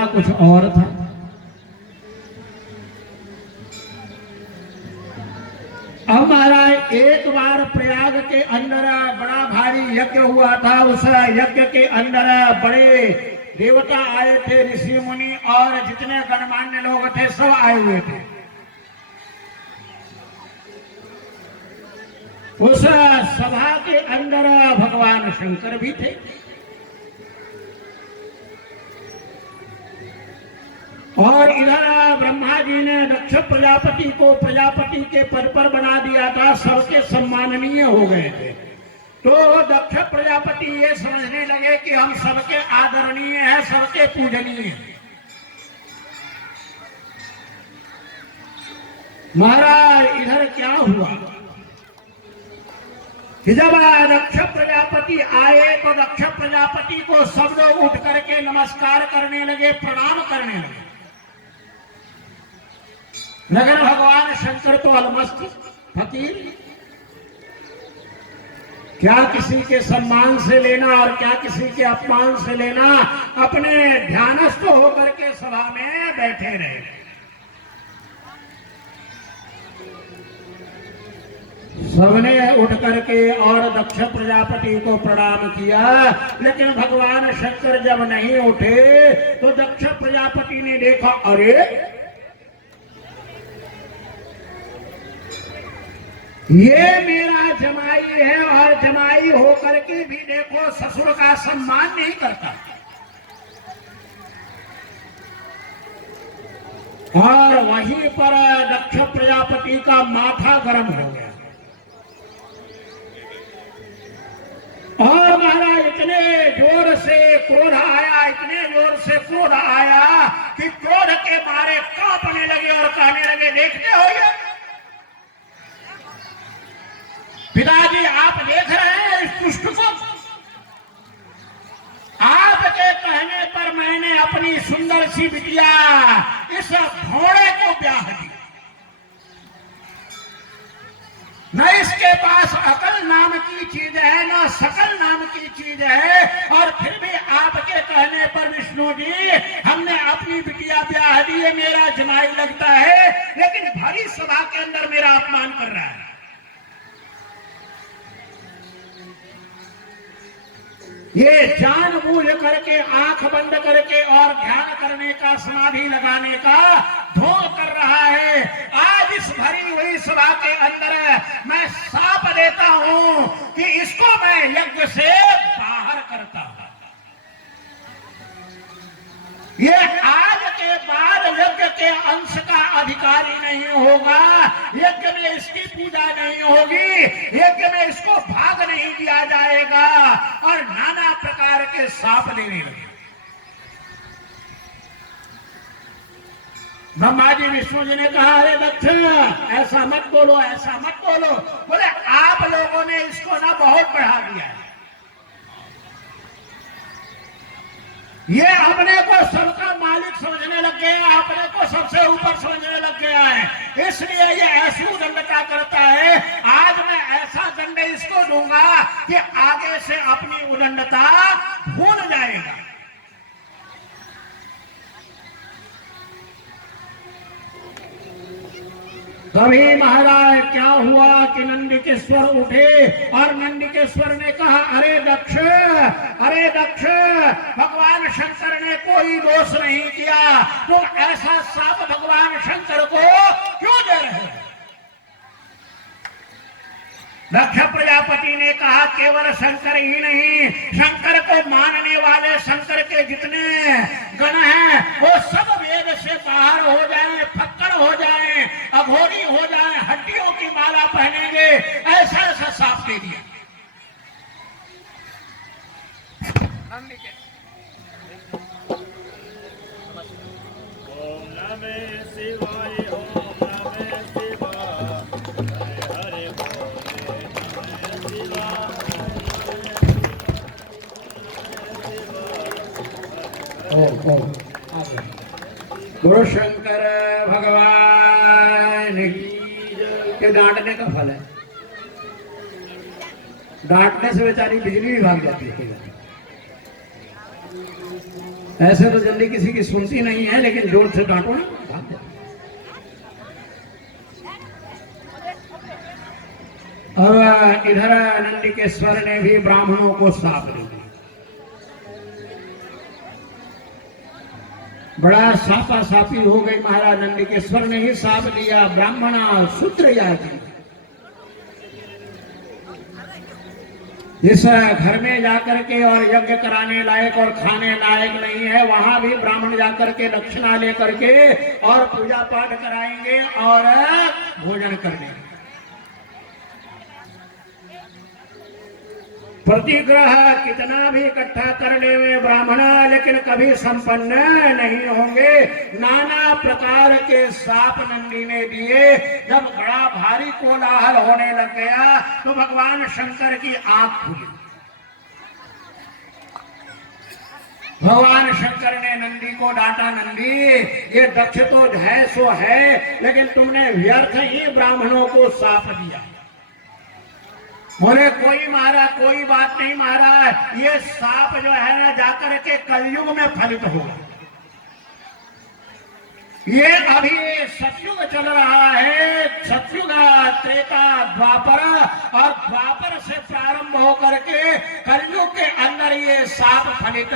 होना कुछ और था। अब महाराज एक बार प्रयाग के अंदर बड़ा भारी यज्ञ हुआ था। उस यज्ञ के अंदर बड़े देवता आए थे, ऋषि मुनि और जितने गणमान्य लोग थे सब आए हुए थे। उस सभा के अंदर भगवान शंकर भी थे और इधर ब्रह्मा जी ने दक्ष प्रजापति को प्रजापति के पद पर बना दिया था, सबके सम्माननीय हो गए थे। तो दक्ष प्रजापति ये समझने लगे कि हम सबके आदरणीय हैं, सबके पूजनीय हैं। महाराज इधर क्या हुआ कि जब दक्ष प्रजापति आए तो दक्ष प्रजापति को सब लोग उठ करके नमस्कार करने लगे, प्रणाम करने लगे। लेकिन भगवान शंकर तो अलमस्त फकीर, क्या किसी के सम्मान से लेना और क्या किसी के अपमान से लेना, अपने ध्यानस्थ होकर के सभा में बैठे रहे। सबने उठ करके और दक्ष प्रजापति को प्रणाम किया, लेकिन भगवान शंकर जब नहीं उठे तो दक्ष प्रजापति ने देखा, अरे ये मेरा जमाई है और जमाई होकर के भी देखो ससुर का सम्मान नहीं करता। और वहीं पर दक्ष प्रजापति का माथा गर्म हो गया और महाराज इतने जोर से क्रोध आया, इतने जोर से क्रोध आया कि क्रोध के मारे कांपने लगे और कहने लगे, देखते हो ये पिताजी, आप देख रहे हैं इस दुष्ट को? आपके कहने पर मैंने अपनी सुंदर सी बिटिया इस घोड़े को ब्याह दी। न इसके पास अकल नाम की चीज है, न सकल नाम की चीज है, और फिर भी आपके कहने पर विष्णु जी हमने अपनी बिटिया ब्याह दी है, मेरा जमाई लगता है, लेकिन भरी सभा के अंदर मेरा अपमान कर रहा है। ये जानबूझ करके आंख बंद करके और ध्यान करने का, समाधि लगाने का ढोंग कर रहा है। आज इस भरी हुई सभा के अंदर मैं शाप देता हूं कि इसको मैं यज्ञ से बाहर करता हूं। ये आज के बाद यज्ञ के अंश का अधिकारी नहीं होगा, यज्ञ में इसकी पूजा नहीं होगी, यज्ञ में इसको भाग नहीं दिया जाएगा, और नाना प्रकार के शाप देने लगे। ब्रह्मा जी विष्णु जी ने कहा, अरे दक्ष ऐसा मत बोलो, ऐसा मत बोलो। बोले आप लोगों ने इसको ना बहुत बढ़ा दिया है, ये अपने को सबका मालिक समझने लग गया, अपने को सबसे ऊपर समझने लग गया है, इसलिए ये ऐसी उदंडता करता है। आज मैं ऐसा दंड इसको दूंगा कि आगे से अपनी उदंडता भूल जाएगा। तभी महाराज क्या हुआ कि नंदिकेश्वर उठे और नंदिकेश्वर ने कहा, अरे दक्ष, अरे दक्ष, भगवान शंकर ने कोई दोष नहीं किया, तुम ऐसा शाप भगवान शंकर को क्यों दे रहे हो? दक्ष प्रजापति ने कहा, केवल शंकर ही नहीं, शंकर को मानने वाले शंकर के जितने गण हैं वो सब वेद से बाहर हो जाएं, फक्कड़ हो जाएं, अघोरी हो जाएं, हड्डियों की माला पहनेंगे, ऐसा ऐसा शाप दे दिया। ओम नमः शिवाय, ओम नमः शिवाय, हरे गुरु शंकर भगवान के डांटने का फल है। डांटने से बेचारी बिजली भी भाग जाती है। ऐसे तो जल्दी किसी की सुनती नहीं है, लेकिन जोर से डांटो ना भाग जाए। अब इधर नंदिकेश्वर ने भी ब्राह्मणों को साप दे दिया। बड़ा सापा सापी हो गई। महाराज नंदिकेश्वर ने ही साप दिया। ब्राह्मण शूद्र याजी इस घर में जाकर के और यज्ञ कराने लायक और खाने लायक नहीं है, वहां भी ब्राह्मण जाकर के दक्षिणा लेकर के और पूजा पाठ कराएंगे और भोजन करने। प्रतिग्रह कितना भी इकट्ठा कर ले वे ब्राह्मण, लेकिन कभी संपन्न नहीं होंगे। नाना प्रकार के साप नंदी ने दिए। जब बड़ा भारी कोलाहल होने लग गया तो भगवान शंकर की आंख खुली। भगवान शंकर ने नंदी को डांटा, नंदी ये दक्ष तो है सो है, लेकिन तुमने व्यर्थ ही ब्राह्मणों को साप दिया। बोले कोई मारा, कोई बात नहीं मारा, ये साप जो है ना जाकर के कलयुग में फलित होगा। ये अभी सतयुग चल रहा है, सतयुग, त्रेता, द्वापर और द्वापर से प्रारंभ होकर के कलयुग के अंदर ये साप फलित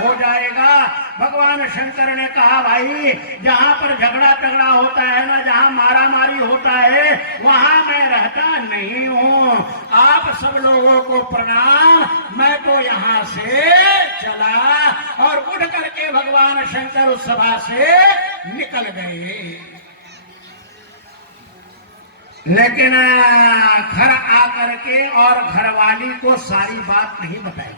हो जाएगा। भगवान शंकर ने कहा भाई जहां पर झगड़ा टगड़ा होता है ना, जहां मारा मारी होता है, वहां मैं रहता नहीं हूं। आप सब लोगों को प्रणाम, मैं तो यहां से चला। और उठ करके भगवान शंकर उस सभा से निकल गए। लेकिन घर आकर के और घरवाली को सारी बात नहीं बताई।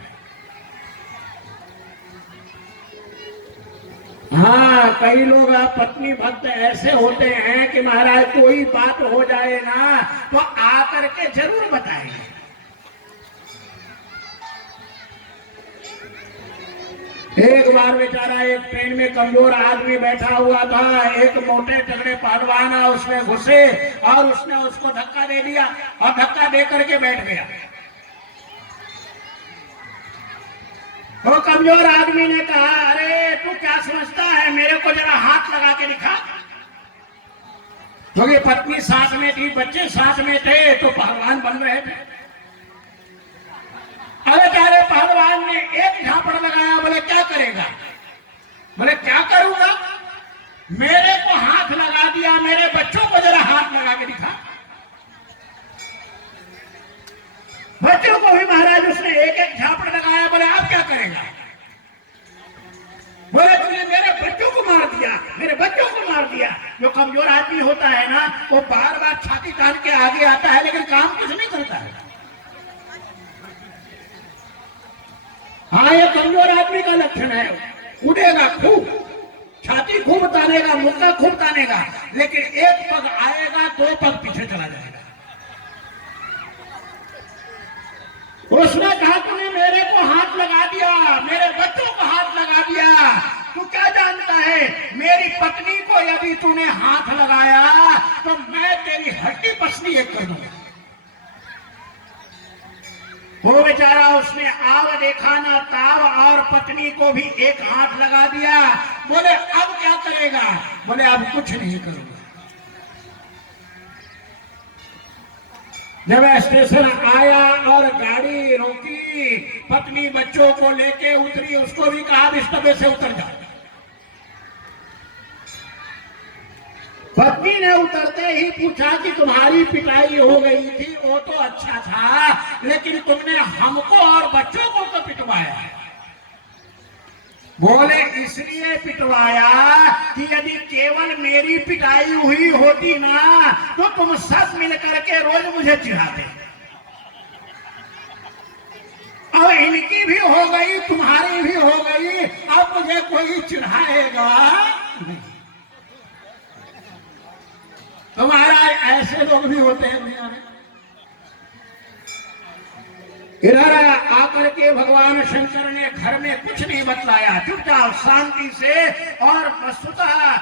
हाँ, कई लोग पत्नी भक्त ऐसे होते हैं कि महाराज कोई बात हो जाए ना तो आकर के जरूर बताएंगे। एक बार बेचारा एक ट्रेन में कमजोर आदमी बैठा हुआ था, एक मोटे तगड़े पहलवान उसमें घुसे और उसने उसको धक्का दे दिया और धक्का दे करके बैठ गया। वो कमजोर आदमी ने कहा अरे तू क्या समझता है, मेरे को जरा हाथ लगा के दिखा। क्योंकि पत्नी साथ में थी, बच्चे साथ में थे, तो पहलवान बन रहे थे। अरे प्यारे पहलवान ने एक झापड़ लगाया। बोले क्या करेगा? बोले क्या करूंगा, मेरे को हाथ लगा दिया, मेरे बच्चों को जरा हाथ लगा के दिखा। बच्चों को भी महाराज उसने एक एक झापड़ लगाया। बोले आप क्या करेगा? बोले तुमने मेरे बच्चों को मार दिया, मेरे बच्चों को मार दिया। जो कमजोर आदमी होता है ना, वो बार बार छाती तान के आगे आता है, लेकिन काम कुछ नहीं करता है। हाँ, ये कमजोर आदमी का लक्षण है। उड़ेगा खूब, छाती खूब तानेगा, मुक्का खूब तानेगा, लेकिन एक पग आएगा, दो पग पीछे चला जाएगा। उसने कहा तूने मेरे को हाथ लगा दिया, मेरे बच्चों को हाथ लगा दिया, तू क्या जानता है मेरी पत्नी को यदि तूने हाथ लगाया तो मैं तेरी हड्डी पसली एक कर दूंगा। वो बेचारा उसने आव देखा ना ताव और पत्नी को भी एक हाथ लगा दिया। बोले अब क्या करेगा? बोले अब कुछ नहीं करूंगा। जब स्टेशन आया और गाड़ी रोकी, पत्नी बच्चों को लेके उतरी, उसको भी कहा बिस्तर से उतर जा। पत्नी ने उतरते ही पूछा कि तुम्हारी पिटाई हो गई थी, वो तो अच्छा था, लेकिन तुमने हमको और बच्चों को तो पिटवाया। बोले इसलिए पिटवाया कि यदि केवल मेरी पिटाई हुई होती ना तो तुम सब मिलकर के रोज मुझे चिढ़ाते। अब इनकी भी हो गई, तुम्हारी भी हो गई, अब मुझे कोई चिढ़ाएगा नहीं। तो महाराज ऐसे लोग भी होते हैं दुनिया में। इधर आकर के भगवान शंकर ने घर में कुछ नहीं बतलाया, चुपचाप शांति से, और वस्तुतः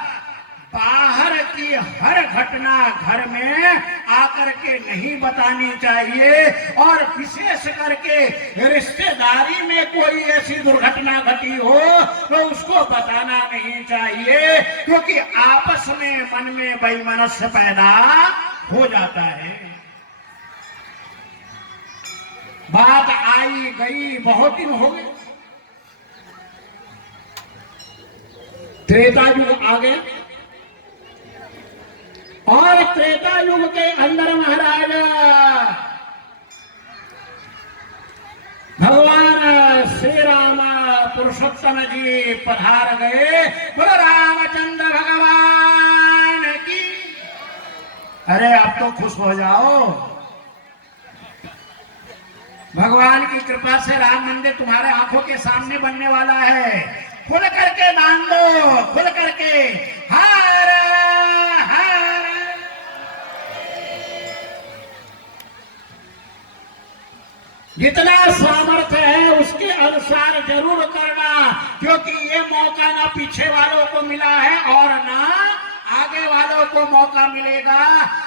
बाहर की हर घटना घर में आकर के नहीं बतानी चाहिए, और विशेष करके रिश्तेदारी में कोई ऐसी दुर्घटना घटी हो तो उसको बताना नहीं चाहिए, क्योंकि आपस में मन में वैमनस्य पैदा हो जाता है। बात आई गई, बहुत दिन हो गए, त्रेता युग आ गया, और त्रेता युग के अंदर महाराज भगवान श्री राम पुरुषोत्तम जी पधार गए। बोलो रामचंद्र भगवान की। अरे आप तो खुश हो जाओ, भगवान की कृपा से राम मंदिर तुम्हारे आंखों के सामने बनने वाला है। खुल करके दान दो, खुल करके हर हर। जितना सामर्थ्य है उसके अनुसार जरूर करना, क्योंकि ये मौका ना पीछे वालों को मिला है और ना आगे वालों को मौका मिलेगा।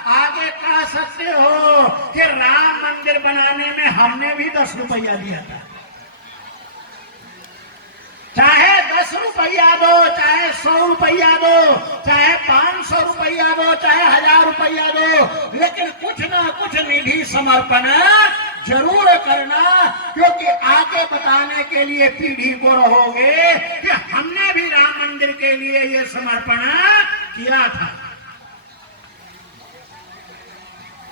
आगे कह सकते हो कि राम मंदिर बनाने में हमने भी 10 रुपया दिया था। चाहे 10 रुपया दो, चाहे 100 रुपया दो, चाहे 500 रुपया दो, चाहे 1000 रुपया दो, लेकिन कुछ ना कुछ निधि समर्पण जरूर करना, क्योंकि आगे बताने के लिए पीढ़ी को रहोगे कि हमने भी राम मंदिर के लिए ये समर्पण किया था।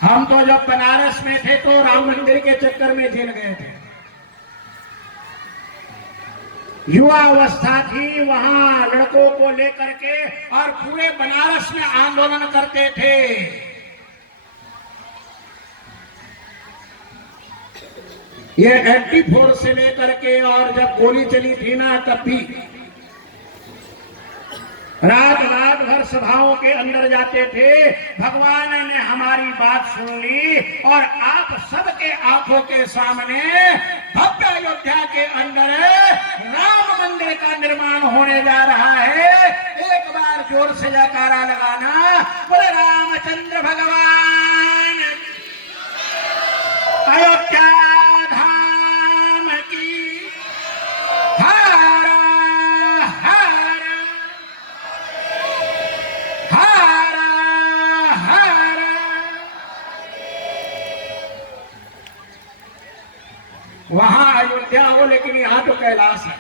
हम तो जब बनारस में थे तो राम मंदिर के चक्कर में जेल गए थे। युवा अवस्था थी, वहां लड़कों को लेकर के और पूरे बनारस में आंदोलन करते थे। ये 84 से लेकर के, और जब गोली चली थी ना तब भी रात रात भर सभाओं के अंदर जाते थे। भगवान ने हमारी बात सुन ली और आप सबके आंखों के सामने भव्य अयोध्या के अंदर राम मंदिर का निर्माण होने जा रहा है। एक बार जोर से जयकारा लगाना, बोले रामचंद्र भगवान, अयोध्या धाम की हर हर हर हर। वहां अयोध्या हो, लेकिन यहां तो कैलाश है।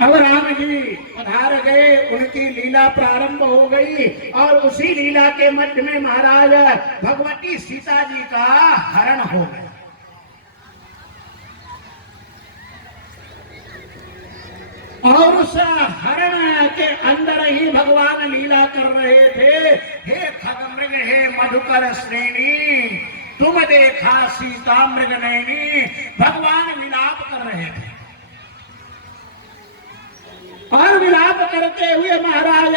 अब राम जी पधार गए, उनकी लीला प्रारंभ हो गई, और उसी लीला के मध्य में महाराज भगवती सीता जी का हरण हो गया। और उस हरण के अंदर ही भगवान लीला कर रहे थे। हे खगमृग, हे मधुकर श्रेणी, तुम देखा सीता मृग नैनी। भगवान विलाप कर रहे थे, और विलाप करते हुए महाराज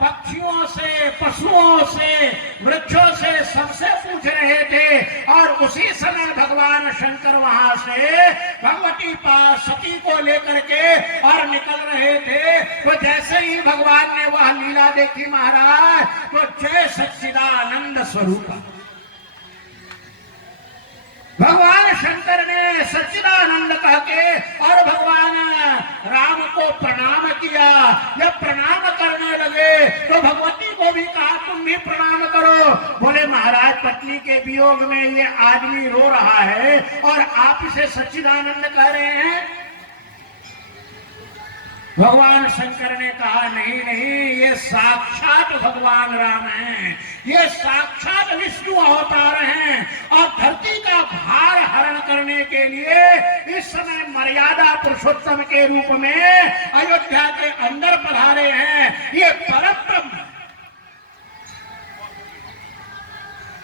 पक्षियों से, पशुओं से, वृक्षों से, सबसे पूछ रहे थे। और उसी समय भगवान शंकर वहां से भगवती सती को लेकर के और निकल रहे थे। तो जैसे ही भगवान ने वह लीला देखी महाराज, तो जय सच्चिदानंद स्वरूप भगवान शंकर ने सच्चिदानंद कह के और भगवान राम को प्रणाम किया। जब प्रणाम करने लगे तो भगवती को भी कहा तुम भी प्रणाम करो। बोले महाराज, पत्नी के वियोग में ये आदमी रो रहा है और आप इसे सच्चिदानंद कह रहे हैं। भगवान शंकर ने कहा नहीं नहीं, ये साक्षात भगवान राम हैं, ये साक्षात विष्णु अवतार हैं, और धरती का भार हरण करने के लिए इस समय मर्यादा पुरुषोत्तम के रूप में अयोध्या के अंदर पधारे हैं। ये परब्रह्म।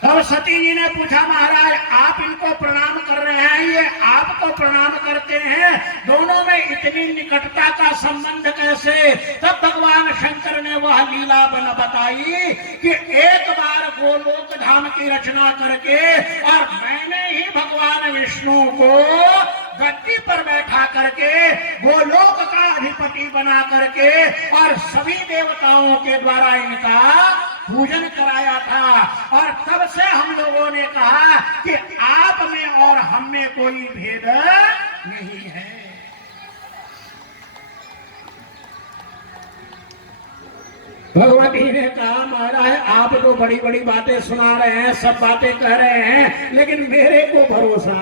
तब सती जी ने पूछा महाराज, आप इनको प्रणाम कर रहे हैं, ये आपको प्रणाम करते हैं, दोनों में इतनी निकटता का संबंध कैसे? तब भगवान शंकर ने वह लीला बताई कि एक बार गोलोक धाम की रचना करके और मैंने ही भगवान विष्णु को गद्दी पर बैठा करके गोलोक का अधिपति मूर्ति बना करके और सभी देवताओं के द्वारा इनका पूजन कराया था। और तब से हम लोगों ने कहा कि आप में और हम में कोई भेद नहीं है। भगवती ने कहा महाराज आप तो बड़ी बड़ी बातें सुना रहे हैं, सब बातें कह रहे हैं, लेकिन मेरे को भरोसा।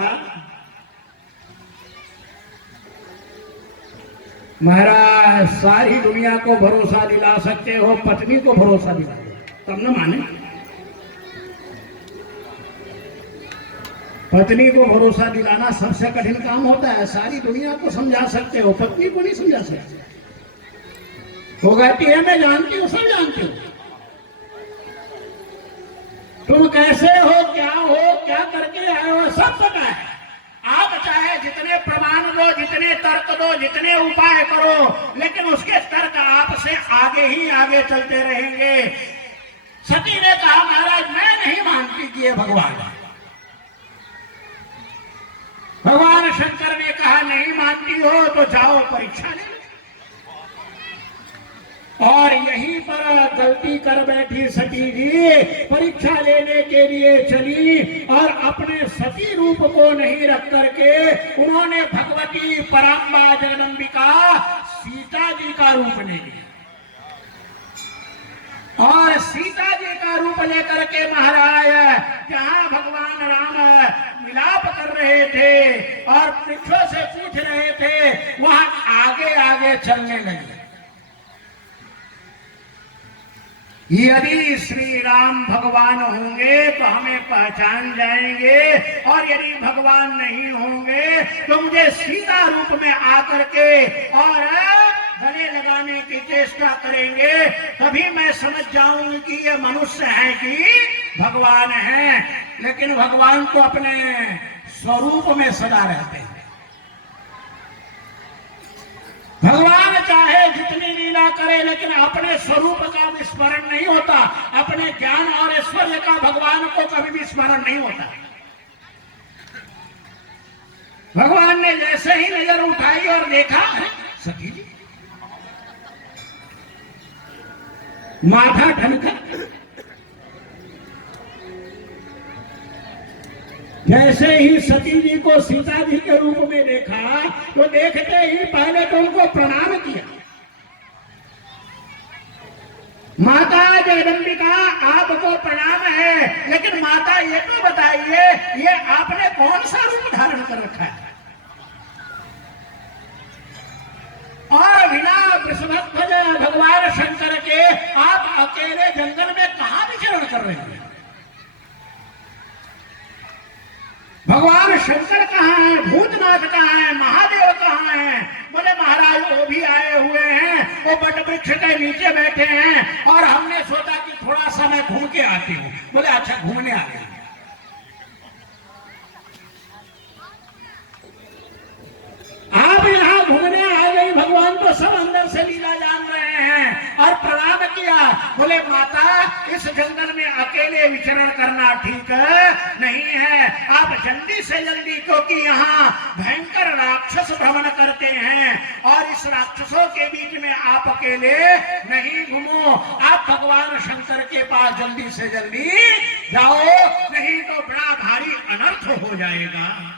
महाराज सारी दुनिया को भरोसा दिला सकते हो, पत्नी को भरोसा दिला तब न माने। पत्नी को भरोसा दिलाना सबसे कठिन काम होता है। सारी दुनिया को समझा सकते हो, पत्नी को नहीं समझा सकते। वो कहती है मैं जानती हूं, सब जानती हूं, तुम कैसे हो, क्या करके आए हो, सब पता है। आप चाहे जितने प्रमाण दो, जितने तर्क दो, जितने उपाय करो, लेकिन उसके तर्क आपसे आगे ही आगे चलते रहेंगे। सती ने कहा महाराज मैं नहीं मानती कि ये भगवान है। भगवान शंकर ने कहा नहीं मानती हो तो जाओ परीक्षा ले। और यहीं पर गलती कर बैठी सती जी। परीक्षा लेने के लिए चली और अपने सती रूप को नहीं रख करके उन्होंने भगवती पराम्बा जगदम्बिका सीता जी का रूप ले लिया। और सीता जी का रूप लेकर के महाराज जहां भगवान राम मिलाप कर रहे थे और पृथ्वी से पूछ रहे थे, वहां आगे आगे चलने लगे। यदि श्री राम भगवान होंगे तो हमें पहचान जाएंगे, और यदि भगवान नहीं होंगे तो मुझे सीता रूप में आकर के और गले लगाने की चेष्टा करेंगे, तभी मैं समझ जाऊंगी कि ये मनुष्य है कि भगवान है। लेकिन भगवान तो अपने स्वरूप में सदा रहते हैं। भगवान चाहे जितनी लीला करे, लेकिन अपने स्वरूप का भी स्मरण नहीं होता। अपने ज्ञान और ऐश्वर्य का भगवान को कभी भी स्मरण नहीं होता। भगवान ने जैसे ही नजर उठाई और देखा सती जी, माथा ठनका। जैसे ही सती जी को सीता जी के रूप में देखा तो देखते ही पहले तो उनको प्रणाम किया। माता जगदम्बिका आपको प्रणाम है, लेकिन माता ये तो बताइए ये आपने कौन सा रूप धारण कर रखा है? और बिना वृषभध्वज भगवान शंकर के आप अकेले जंगल में कहां विचरण कर रहे हैं? भगवान शंकर कहाँ है, भूतनाथ कहाँ है, महादेव कहाँ है? बोले महाराज वो भी आए हुए हैं, वो बट वृक्ष के नीचे बैठे हैं और हमने सोचा कि थोड़ा सा मैं घूम के आती हूँ। बोले अच्छा घूमने आ गए। आप यहाँ घूमने आ गई, भगवान तो सब अंदर से लीला जान रहे हैं। और प्रणाम किया। बोले माता इस जंगल में अकेले विचरण करना ठीक नहीं है, आप जल्दी से जल्दी, क्योंकि यहाँ भयंकर राक्षस भ्रमण करते हैं और इस राक्षसों के बीच में आप अकेले नहीं घूमो। आप भगवान शंकर के पास जल्दी से जल्दी जाओ, नहीं तो बड़ा भारी अनर्थ हो जाएगा।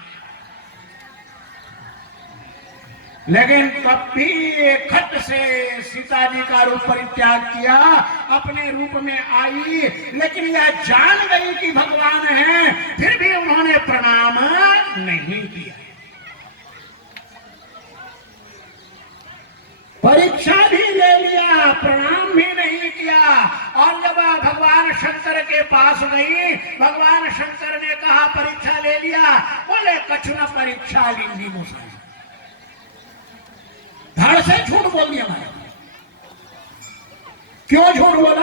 लेकिन तब भी खट से सीता जी का रूप परित्याग किया, अपने रूप में आई, लेकिन यह जान गई कि भगवान है, फिर भी उन्होंने प्रणाम नहीं किया। परीक्षा भी ले लिया, प्रणाम भी नहीं किया। और जब भगवान शंकर के पास गई, भगवान शंकर ने कहा परीक्षा ले लिया? बोले कछुआ परीक्षा लिंगी मुसाई। धड़ से झूठ बोल दिया मैंने। क्यों झूठ बोला?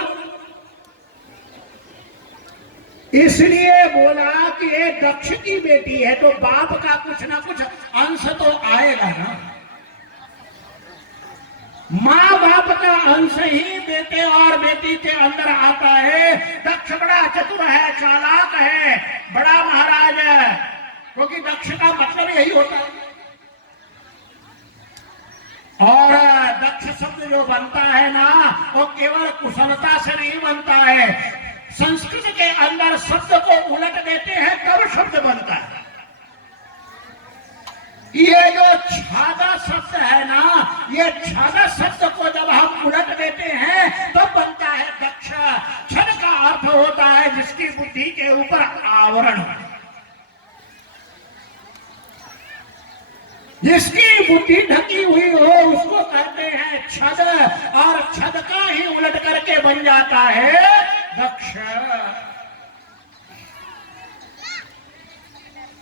इसलिए बोला कि ये दक्ष की बेटी है तो बाप का कुछ ना कुछ अंश तो आएगा ना। माँ बाप का अंश ही बेटे और बेटी के अंदर आता है। दक्ष बड़ा चतुर है, चालाक है, बड़ा महाराज है, क्योंकि दक्ष का मतलब यही होता है। और जो बनता है ना वो केवल कुशलता से नहीं बनता है। संस्कृत के अंदर शब्द को उलट देते हैं तब शब्द बनता है। ये जो छादा शब्द है ना, ये छादा शब्द को जब हम उलट देते हैं तो बनता है दक्ष। छद का अर्थ होता है जिसकी बुद्धि के ऊपर आवरण, जिसकी बुद्धि ढकी हुई हो उसको कहते हैं छद, और छद का ही उलट करके बन जाता है दक्ष।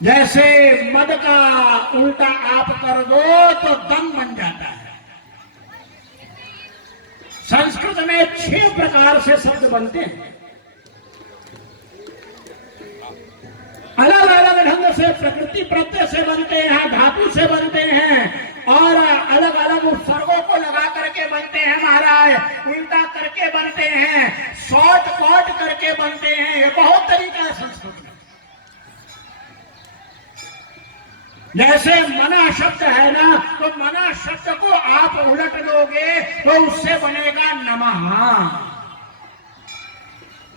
जैसे मद का उल्टा आप कर दो तो दम बन जाता है। संस्कृत में 6 प्रकार से शब्द बनते हैं, अलग अलग ढंग से, प्रकृति प्रत्यय से बनते हैं, धातु से बनते हैं, और अलग अलग उपसर्गों को लगा करके बनते हैं महाराज, उल्टा करके बनते हैं, शॉर्ट कट करके बनते हैं। ये बहुत तरीका है संस्कृत में। जैसे मना शब्द है ना, तो मना शब्द को आप उलट दोगे तो उससे बनेगा नमः।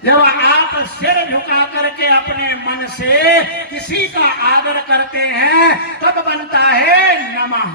जब आप सिर झुका करके अपने मन से किसी का आदर करते हैं तब बनता है नमः।